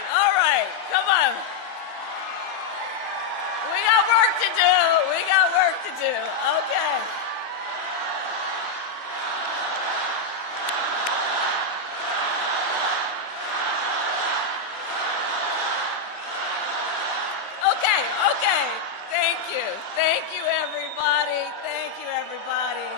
all right, come on. We got work to do. We got work to do. Okay. Okay. Thank you. Thank you, everybody. Thank you, everybody.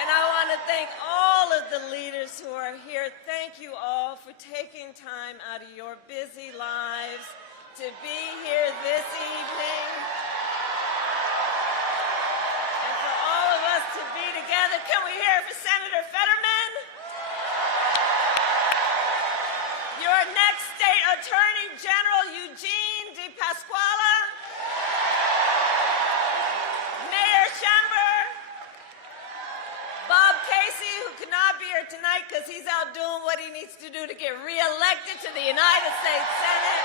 And I want to thank all of the leaders who are here. Thank you all for taking time out of your busy lives to be here this evening. And for all of us to be together. Can we hear it for Senator Fetterman? Your next state attorney general, Eugene DePasquale. Mayor Schember. Bob Casey, who could not be here tonight because he's out doing what he needs to do to get reelected to the United States Senate.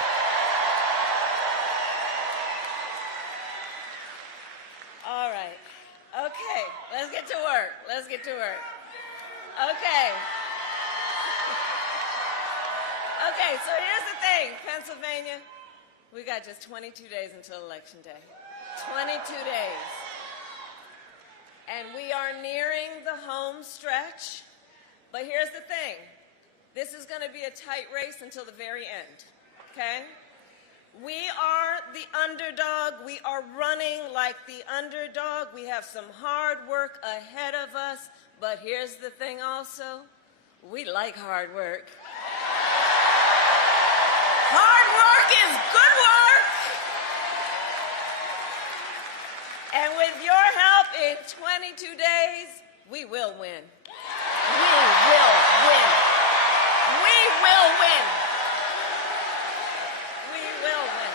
All right. Okay, let's get to work. Let's get to work. Okay. Okay, so here's the thing, Pennsylvania, we got just 22 days until Election Day. 22 days. And we are nearing the home stretch. But here's the thing. This is going to be a tight race until the very end, okay? We are the underdog. We are running like the underdog. We have some hard work ahead of us. But here's the thing also. We like hard work. Hard work is good work. And with your help in 22 days, we will win. We will win. We will win. We will win.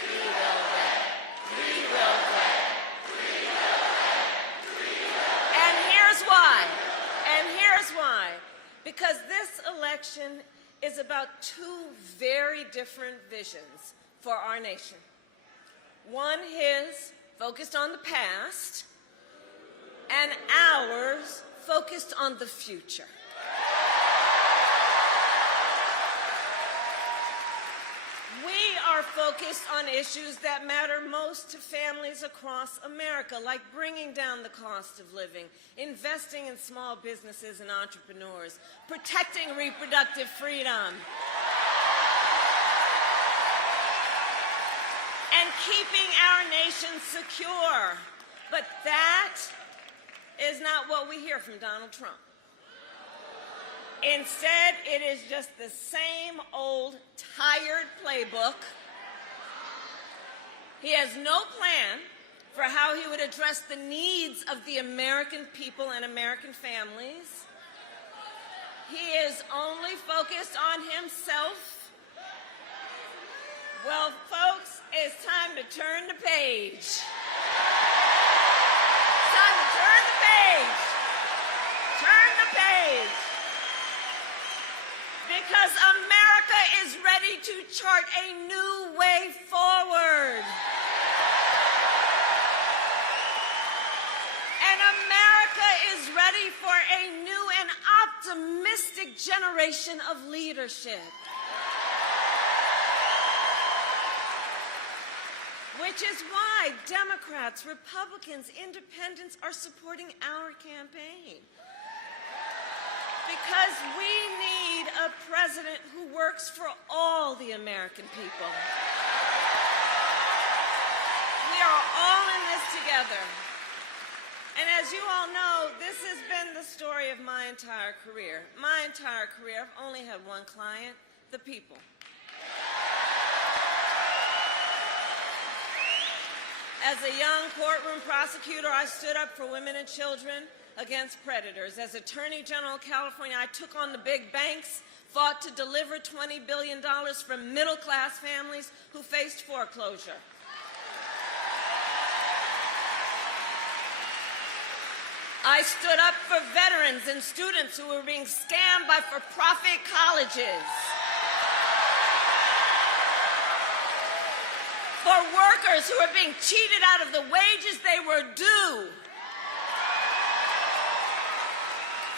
We will win. We will win. And here's why. And here's why. Because this election is about two very different visions for our nation. One is focused on the past, and ours focused on the future. We are focused on issues that matter most to families across America, like bringing down the cost of living, investing in small businesses and entrepreneurs, protecting reproductive freedom, and keeping our nation secure. But that is not what we hear from Donald Trump. Instead, it is just the same old tired playbook. He has no plan for how he would address the needs of the American people and American families. He is only focused on himself. Well, folks, it's time to turn the page. It's time to turn the page. Turn the page. Because America is ready to chart a new way forward. And America is ready for a new and optimistic generation of leadership. Which is why Democrats, Republicans, Independents are supporting our campaign. Because we need a president who works for all the American people. We are all in this together. And as you all know, this has been the story of my entire career. My entire career, I've only had one client, the people. As a young courtroom prosecutor, I stood up for women and children against predators. As Attorney General of California, I took on the big banks, fought to deliver $20 billion from middle-class families who faced foreclosure. I stood up for veterans and students who were being scammed by for-profit colleges. For workers who are being cheated out of the wages they were due.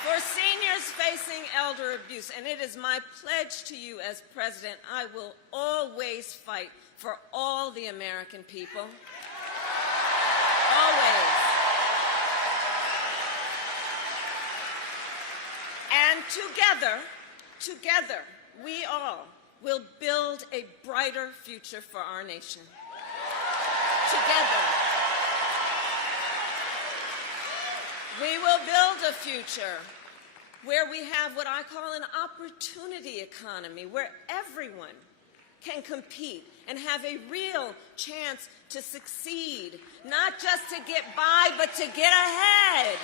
for seniors facing elder abuse. And it is my pledge to you as president, I will always fight for all the American people. Always. And together, we all will build a brighter future for our nation. Together. We will build a future where we have what I call an opportunity economy, where everyone can compete and have a real chance to succeed, not just to get by, but to get ahead.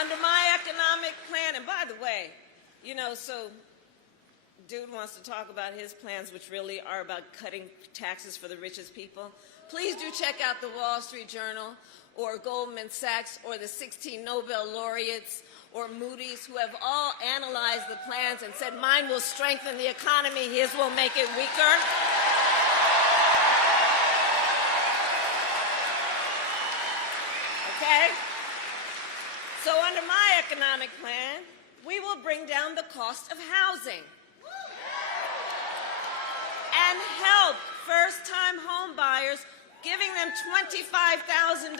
Under my economic plan, and by the way, you know, so dude wants to talk about his plans, which really are about cutting taxes for the richest people. Please do check out the Wall Street Journal or Goldman Sachs or the 16 Nobel laureates or Moody's, who have all analyzed the plans and said mine will strengthen the economy, his will make it weaker. Okay? So under my economic plan, we will bring down the cost of housing and help first-time home buyers, giving them $25,000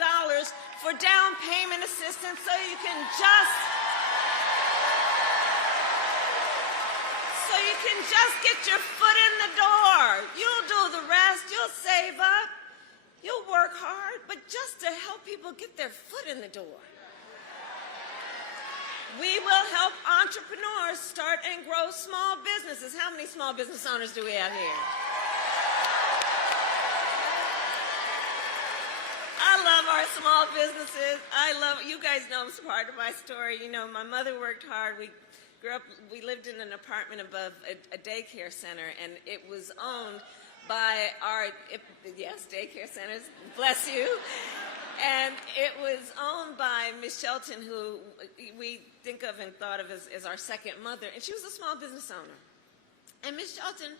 for down payment assistance so you can just get your foot in the door. You'll do the rest. You'll save up. You'll work hard, but just to help people get their foot in the door. We will help entrepreneurs start and grow small businesses. How many small business owners do we have here? I love our small businesses. You guys know it's part of my story. You know, my mother worked hard. We lived in an apartment above a daycare center, and it was owned by yes, daycare centers, bless you. And it was owned by Miss Shelton, who we think of and thought of as our second mother. And she was a small business owner. And Miss Shelton,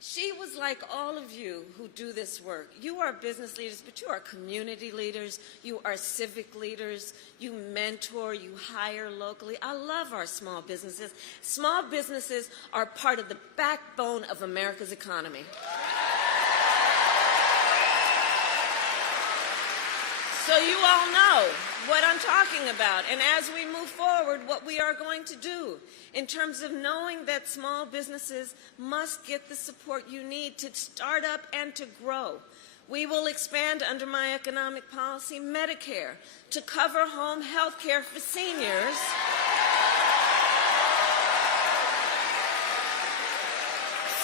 she was like all of you who do this work. You are business leaders, but you are community leaders. You are civic leaders. You mentor. You hire locally. I love our small businesses. Small businesses are part of the backbone of America's economy. So you all know what I'm talking about, and as we move forward, what we are going to do in terms of knowing that small businesses must get the support you need to start up and to grow. We will expand under my economic policy Medicare to cover home health care for seniors.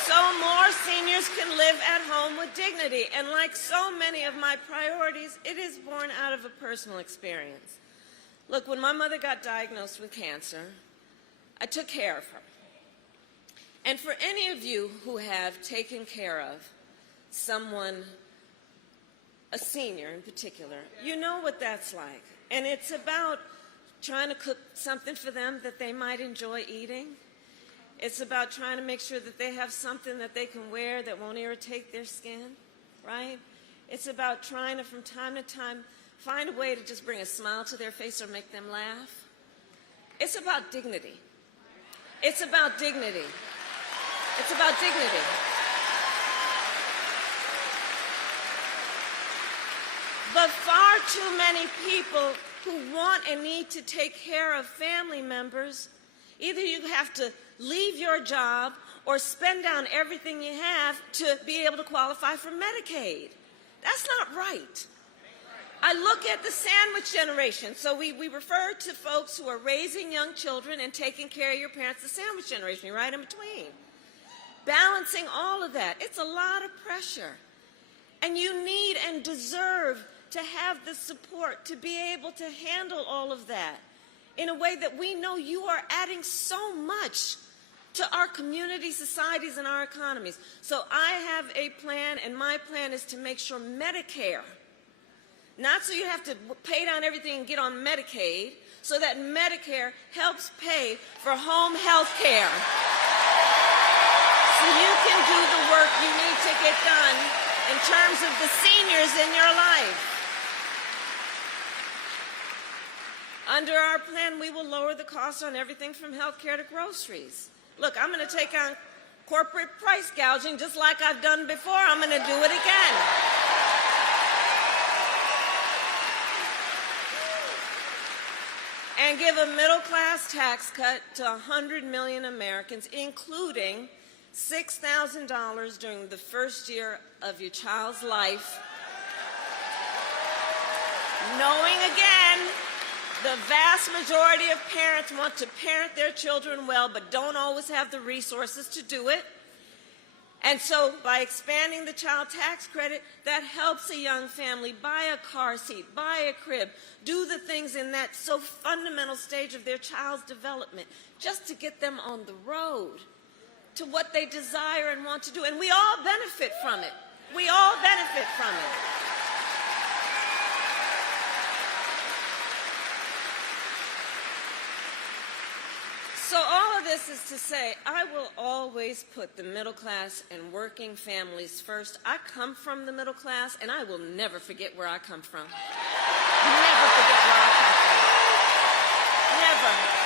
So more seniors can live at home with dignity. And like so many of my priorities, it is born out of a personal experience. Look, when my mother got diagnosed with cancer, I took care of her. And for any of you who have taken care of someone, a senior in particular, you know what that's like. And it's about trying to cook something for them that they might enjoy eating. It's about trying to make sure that they have something that they can wear that won't irritate their skin, right? It's about trying to, from time to time, find a way to just bring a smile to their face or make them laugh. It's about dignity. It's about dignity. It's about dignity. But far too many people who want and need to take care of family members, either you have to leave your job or spend down everything you have to be able to qualify for Medicaid. That's not right. I look at the sandwich generation. So we refer to folks who are raising young children and taking care of your parents, the sandwich generation, right in between. Balancing all of that, it's a lot of pressure. And you need and deserve to have the support to be able to handle all of that in a way that we know you are adding so much to our community, societies, and our economies. So I have a plan, and my plan is to make sure Medicare, not so you have to pay down everything and get on Medicaid, so that Medicare helps pay for home health care. So you can do the work you need to get done in terms of the seniors in your life. Under our plan, we will lower the cost on everything from health care to groceries. Look, I'm going to take on corporate price gouging just like I've done before. I'm going to do it again. And give a middle-class tax cut to 100 million Americans, including $6,000 during the first year of your child's life, knowing again the vast majority of parents want to parent their children well but don't always have the resources to do it. And so by expanding the child tax credit, that helps a young family buy a car seat, buy a crib, do the things in that so fundamental stage of their child's development, just to get them on the road to what they desire and want to do. And we all benefit from it. We all benefit from it. So all of this is to say, I will always put the middle class and working families first. I come from the middle class, and I will never forget where I come from. Never forget where I come from. Never.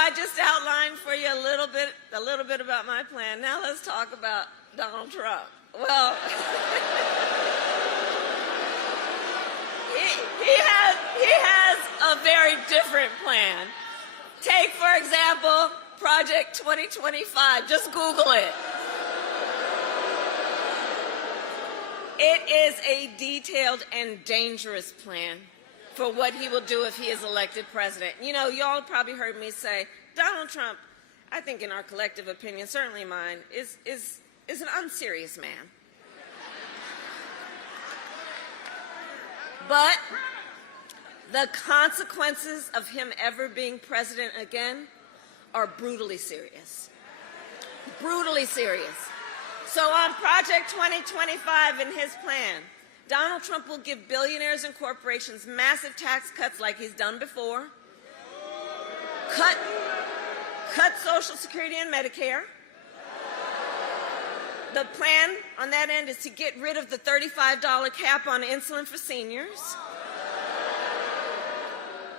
I just outlined for you a little bit about my plan. Now let's talk about Donald Trump. Well, he has a very different plan. Take, for example, Project 2025. Just Google it. It is a detailed and dangerous plan for what he will do if he is elected president. You know, y'all probably heard me say, Donald Trump, I think in our collective opinion, certainly mine, is an unserious man. But the consequences of him ever being president again are brutally serious. Brutally serious. So on Project 2025 in his plan, Donald Trump will give billionaires and corporations massive tax cuts like he's done before, cut Social Security and Medicare. The plan on that end is to get rid of the $35 cap on insulin for seniors,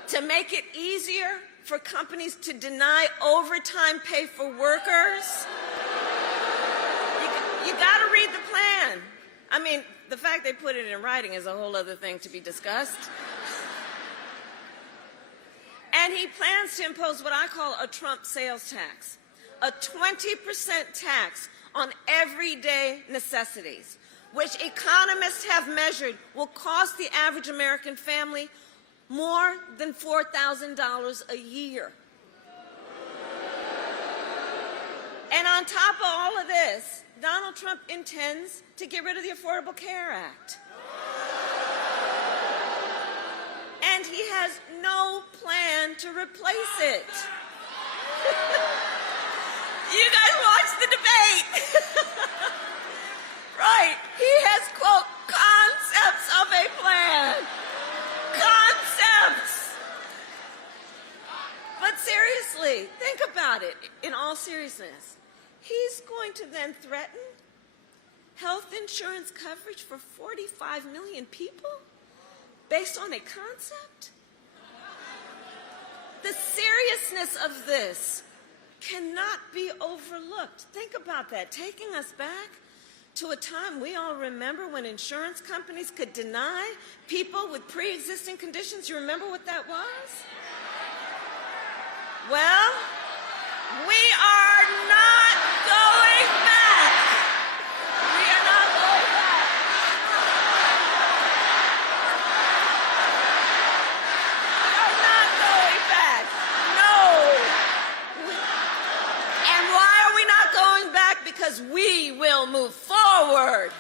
to make it easier for companies to deny overtime pay for workers. You got to read the plan. I mean, the fact they put it in writing is a whole other thing to be discussed. And he plans to impose what I call a Trump sales tax, a 20% tax on everyday necessities, which economists have measured will cost the average American family more than $4,000 a year. And on top of all of this, Donald Trump intends to get rid of the Affordable Care Act. And he has no plan to replace it. You guys watched the debate. Right. He has, quote, concepts of a plan. Concepts. But seriously, think about it in all seriousness. He's going to then threaten health insurance coverage for 45 million people based on a concept? The seriousness of this cannot be overlooked. Think about that, taking us back to a time we all remember when insurance companies could deny people with pre-existing conditions. You remember what that was? Well, we are not going back. We are not going back. We are not going back. No. And why are we not going back? Because we will move forward.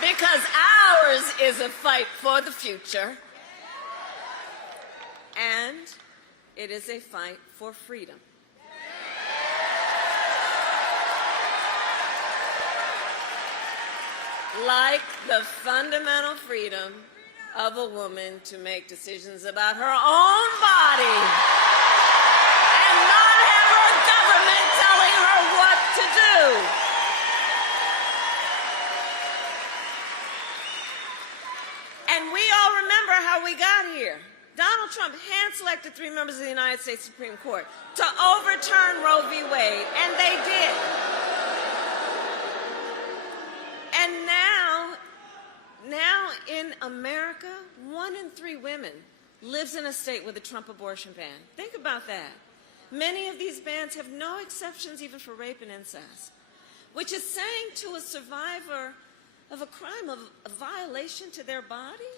Because ours is a fight for the future. And it is a fight for freedom. Like the fundamental freedom of a woman to make decisions about her own body and not have her government telling her what to do. And we all remember how we got here. Donald Trump hand-selected 3 members of the United States Supreme Court to overturn Roe v. Wade, and they did. And now in America, 1 in 3 women lives in a state with a Trump abortion ban. Think about that. Many of these bans have no exceptions even for rape and incest, which is saying to a survivor of a crime, of a violation to their body,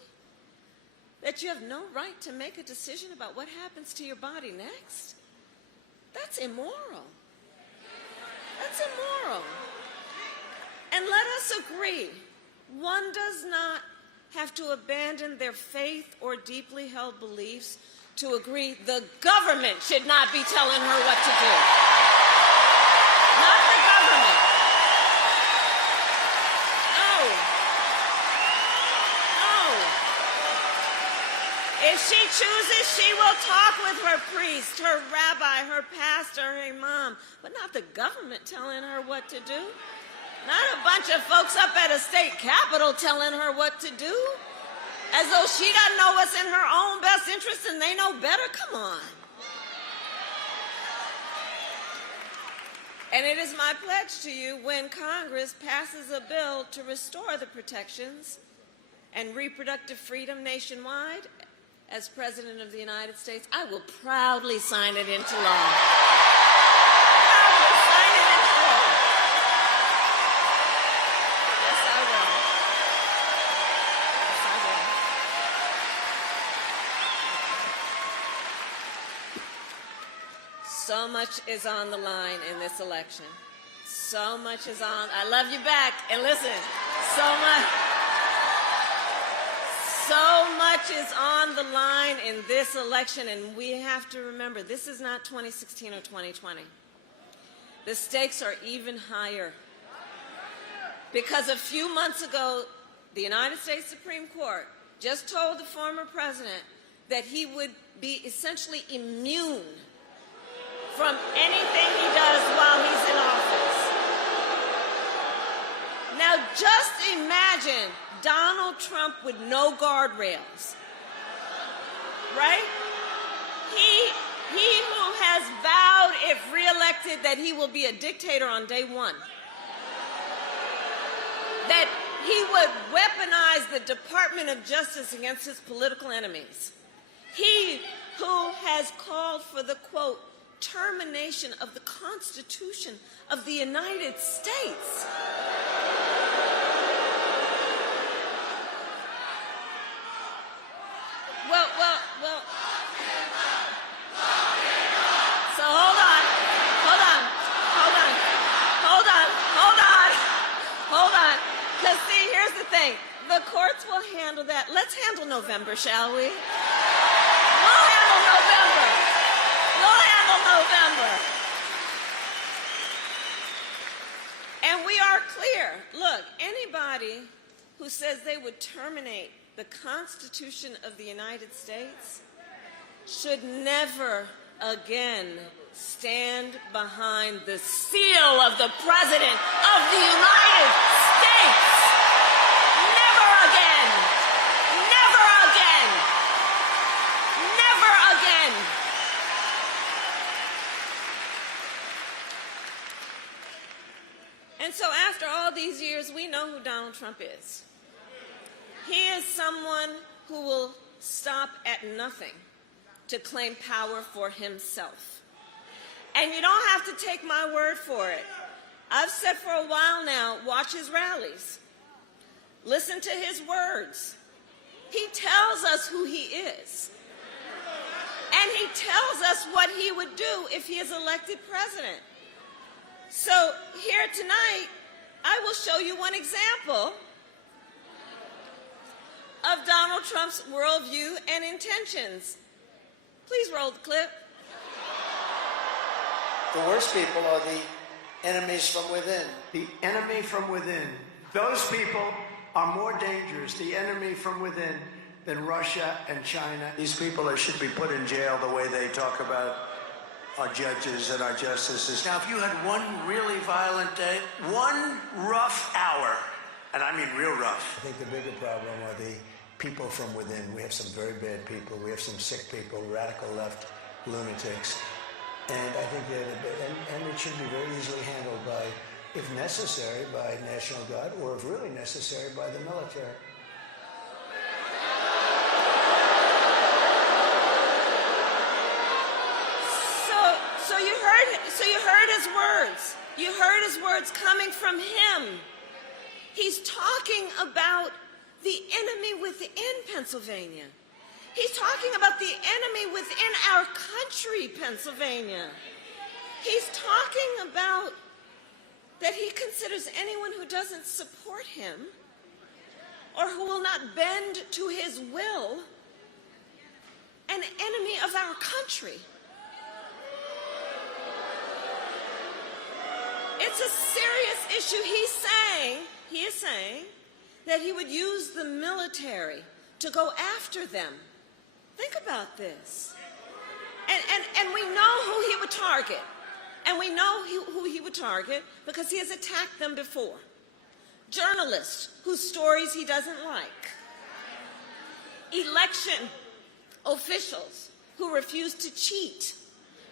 that you have no right to make a decision about what happens to your body next. That's immoral. That's immoral. And let us agree, one does not have to abandon their faith or deeply held beliefs to agree the government should not be telling her what to do. Not the government. No. No. If she chooses, she will talk with her priest, her rabbi, her pastor, her imam, but not the government telling her what to do. Not a bunch of folks up at a state capitol telling her what to do, as though she doesn't know what's in her own best interest and they know better. Come on. And it is my pledge to you, when Congress passes a bill to restore the protections and reproductive freedom nationwide, as President of the United States, I will proudly sign it into law. Proudly sign it into law. So much is on the line in this election. So much is on. I love you back. And listen, so much is on the line in this election, and we have to remember, this is not 2016 or 2020. The stakes are even higher. Because a few months ago, the United States Supreme Court just told the former president that he would be essentially immune from anything he does while he's in office. Now just imagine Donald Trump with no guardrails, right? He who has vowed, if reelected, that he will be a dictator on day 1. That he would weaponize the Department of Justice against his political enemies. He who has called for the, quote, termination of the Constitution of the United States. Well. So hold on. Because see, here's the thing. The courts will handle that. Let's handle November, shall we? We'll handle November. And we are clear. Look, anybody who says they would terminate the Constitution of the United States should never again stand behind the seal of the President of the United States. Never again. Never again. Never again. And so after all these years, we know who Donald Trump is. He is someone who will stop at nothing to claim power for himself. And you don't have to take my word for it. I've said for a while now, watch his rallies. Listen to his words. He tells us who he is. And he tells us what he would do if he is elected president. So here tonight, I will show you one example of Donald Trump's worldview and intentions. Please roll the clip. The worst people are the enemies from within. The enemy from within. Those people are more dangerous, the enemy from within, than Russia and China. These people should be put in jail the way they talk about our judges and our justices. Now, if you had one really violent day, one rough hour, and I mean real rough. I think the bigger problem are the people from within. We have some very bad people. We have some sick people, radical left lunatics. And I think that, and it should be very easily handled by, if necessary, by National Guard, or if really necessary, by the military. So you heard his words. You heard his words coming from him. He's talking about the enemy within Pennsylvania. He's talking about the enemy within our country, Pennsylvania. He's talking about that he considers anyone who doesn't support him or who will not bend to his will an enemy of our country. It's a serious issue. He is saying that he would use the military to go after them. Think about this. And we know who he would target. And we know who he would target because he has attacked them before. Journalists whose stories he doesn't like. Election officials who refuse to cheat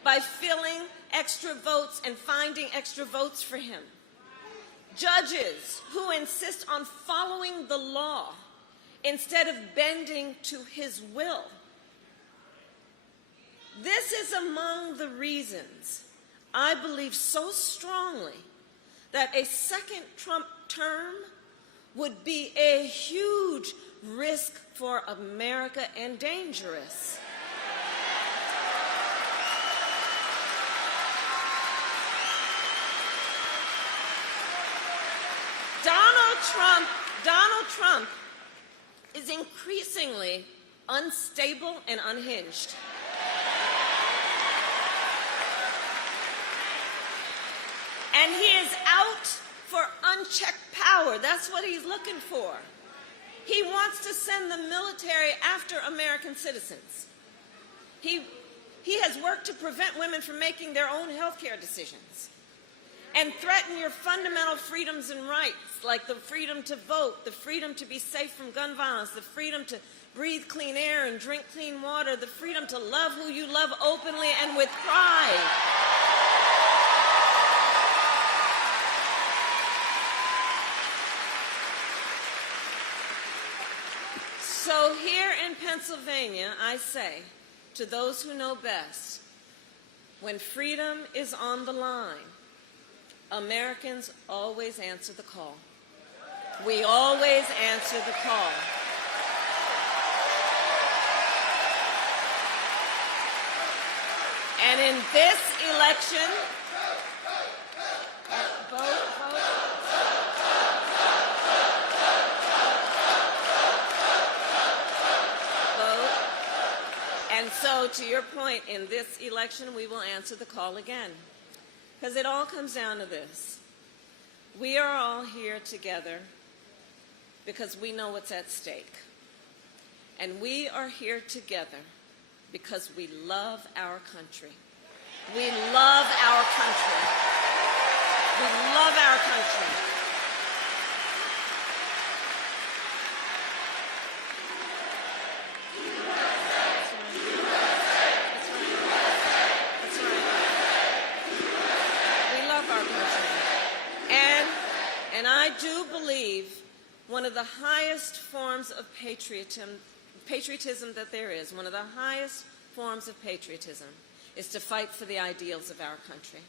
by filling extra votes and finding extra votes for him. Judges who insist on following the law instead of bending to his will. This is among the reasons I believe so strongly that a second Trump term would be a huge risk for America and dangerous. Donald Trump is increasingly unstable and unhinged. And he is out for unchecked power. That's what he's looking for. He wants to send the military after American citizens. He has worked to prevent women from making their own health care decisions and threaten your fundamental freedoms and rights, like the freedom to vote, the freedom to be safe from gun violence, the freedom to breathe clean air and drink clean water, the freedom to love who you love openly and with pride. So here in Pennsylvania, I say to those who know best, when freedom is on the line, Americans always answer the call. We always answer the call. And in this election, vote. And so, to your point, in this election, we will answer the call again. Because it all comes down to this. We are all here together because we know what's at stake. And we are here together because we love our country. We love our country. We love our country. And I do believe one of the highest forms of patriotism that there is, one of the highest forms of patriotism, is to fight for the ideals of our country.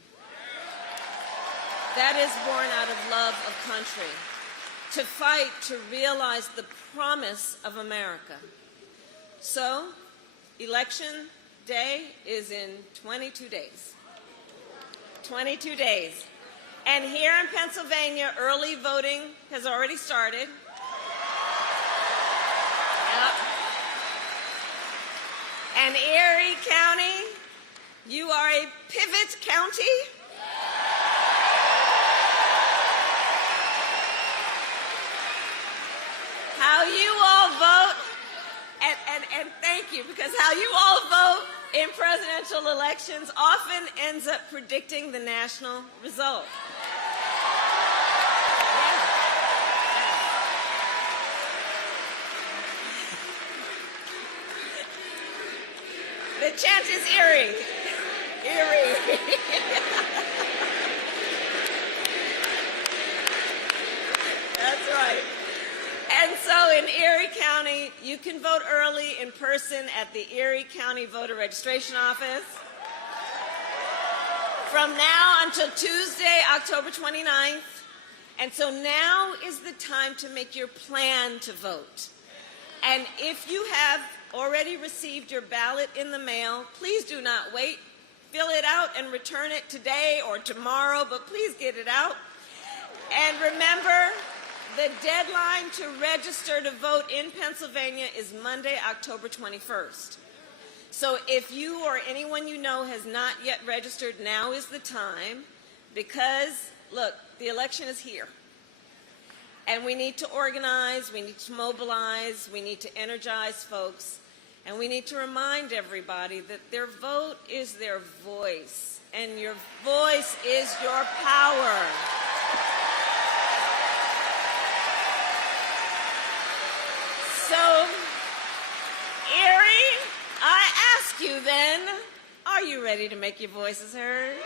That is born out of love of country. To fight to realize the promise of America. So, election day is in 22 days. 22 days. And here in Pennsylvania, early voting has already started. Yep. And Erie County You are a pivot county. How you all vote, and thank you, because how you all vote in presidential elections often ends up predicting the national result. The chant is Erie. Erie. That's right. And so in Erie County, you can vote early in person at the Erie County Voter Registration Office from now until Tuesday, October 29th. And so now is the time to make your plan to vote. And if you have already received your ballot in the mail, please do not wait. Fill it out and return it today or tomorrow, but please get it out. And remember, the deadline to register to vote in Pennsylvania is Monday, October 21st. So if you or anyone you know has not yet registered, now is the time, because, look, the election is here. And we need to organize, we need to mobilize, we need to energize folks, and we need to remind everybody that their vote is their voice, and your voice is your power. So, Erie, I ask you then, are you ready to make your voices heard?